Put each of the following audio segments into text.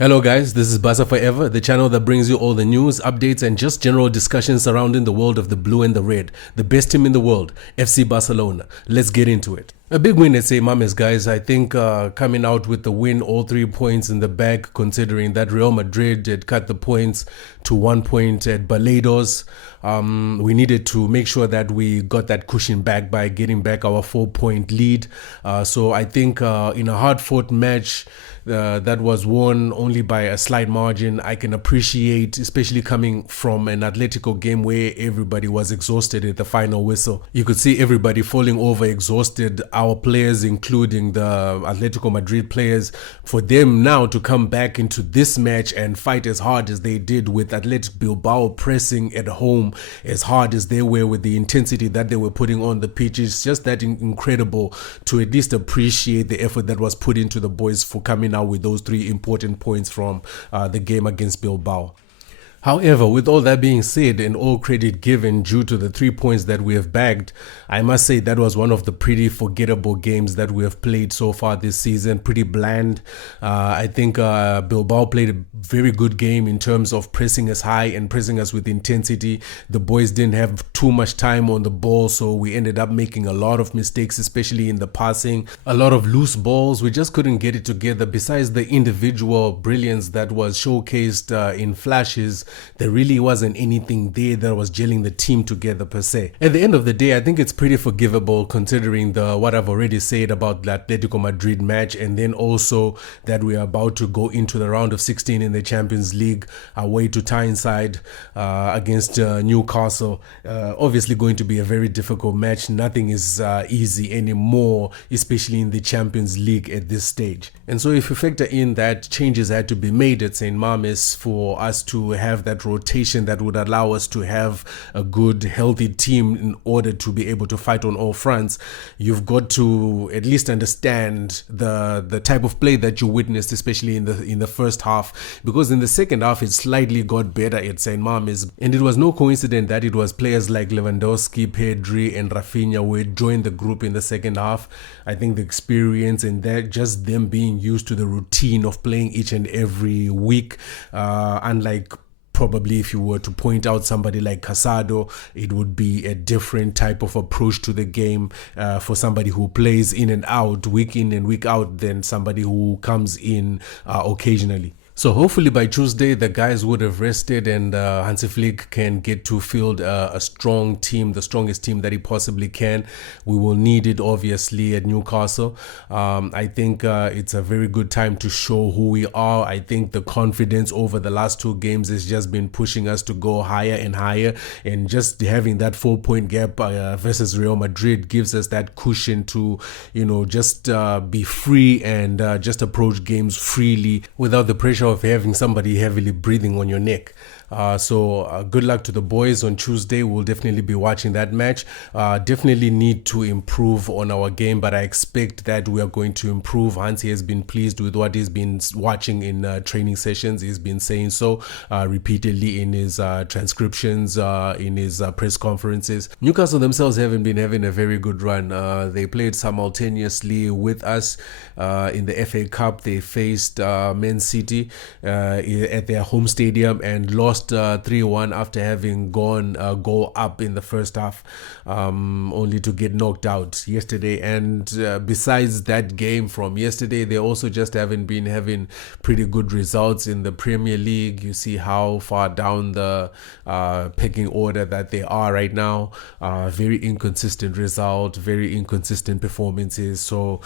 Hello guys, this is Barca Forever, the channel that brings you all the news, updates and just general discussions surrounding the world of the blue and the red. The best team in the world, FC Barcelona. Let's get into it. A big win at St. Mames, guys. I think coming out with the win, all 3 points in the bag, considering that Real Madrid had cut the points to 1 point at Barbados. We needed to make sure that we got that cushion back by getting back our 4-point lead. So I think in a hard-fought match that was won only by a slight margin, I can appreciate, especially coming from an Atletico game where everybody was exhausted at the final whistle. You could see everybody falling over exhausted. Our players, including the Atletico Madrid players, for them now to come back into this match and fight as hard as they did with Athletic Bilbao pressing at home as hard as they were with the intensity that they were putting on the pitch. It's just that incredible to at least appreciate the effort that was put into the boys for coming out with those 3 important points from the game against Bilbao. However, with all that being said and all credit given due to the 3 points that we have bagged, I must say that was one of the pretty forgettable games that we have played so far this season. Pretty bland. I think Bilbao played a very good game in terms of pressing us high and pressing us with intensity. The boys didn't have too much time on the ball, so we ended up making a lot of mistakes, especially in the passing. A lot of loose balls. We just couldn't get it together. Besides the individual brilliance that was showcased in flashes, there really wasn't anything there that was gelling the team together per se. At the end of the day, I think it's pretty forgivable considering what I've already said about the Atletico Madrid match, and then also that we are about to go into the round of 16 in the Champions League away to Tyneside against Newcastle. Obviously going to be a very difficult match. Nothing is easy anymore, especially in the Champions League at this stage. And so if you factor in that changes had to be made at St. Mames for us to have that rotation that would allow us to have a good, healthy team in order to be able to fight on all fronts, you've got to at least understand the type of play that you witnessed, especially in the first half, because in the second half it slightly got better at St. Mames, and it was no coincidence that it was players like Lewandowski, Pedri and Rafinha who joined the group in the second half. I think the experience and that just them being used to the routine of playing each and every week, unlike probably if you were to point out somebody like Casado, it would be a different type of approach to the game for somebody who plays in and out, week in and week out, than somebody who comes in occasionally. So hopefully by Tuesday, the guys would have rested and Hansi Flick can get to field a strong team, the strongest team that he possibly can. We will need it, obviously, at Newcastle. I think it's a very good time to show who we are. I think the confidence over the last 2 games has just been pushing us to go higher and higher. And just having that 4-point gap versus Real Madrid gives us that cushion to, just be free and just approach games freely without the pressure of having somebody heavily breathing on your neck. So good luck to the boys on Tuesday. We'll definitely be watching that match. Definitely need to improve on our game, but I expect that we are going to improve. Hansi has been pleased with what he's been watching in training sessions. He's been saying so repeatedly in his transcriptions, in his press conferences. Newcastle themselves haven't been having a very good run. They played simultaneously with us in the FA Cup. They faced Man City at their home stadium and lost 3-1 after having gone goal up in the first half, only to get knocked out yesterday. And besides that game from yesterday, they also just haven't been having pretty good results in the Premier League. You see how far down the pecking order that they are right now. Very inconsistent result, very inconsistent performances. So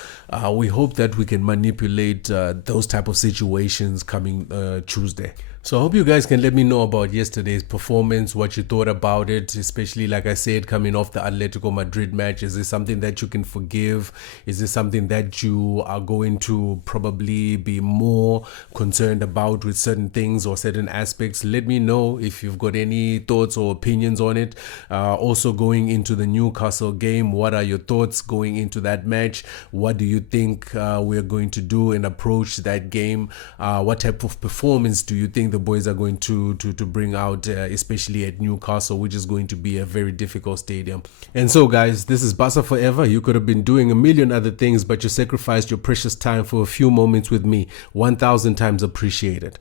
we hope that we can manipulate those type of situations coming Tuesday. So I hope you guys can let me know about yesterday's performance, what you thought about it, especially like I said, coming off the Atletico Madrid match. Is this something that you can forgive? Is this something that you are going to probably be more concerned about with certain things or certain aspects? Let me know if you've got any thoughts or opinions on it. Also going into the Newcastle game, what are your thoughts going into that match? What do you think we're going to do and approach that game? What type of performance do you think the boys are going to bring out, especially at Newcastle, which is going to be a very difficult stadium. And so, guys, this is Barca Forever. You could have been doing a million other things, but you sacrificed your precious time for a few moments with me. 1,000 times appreciated.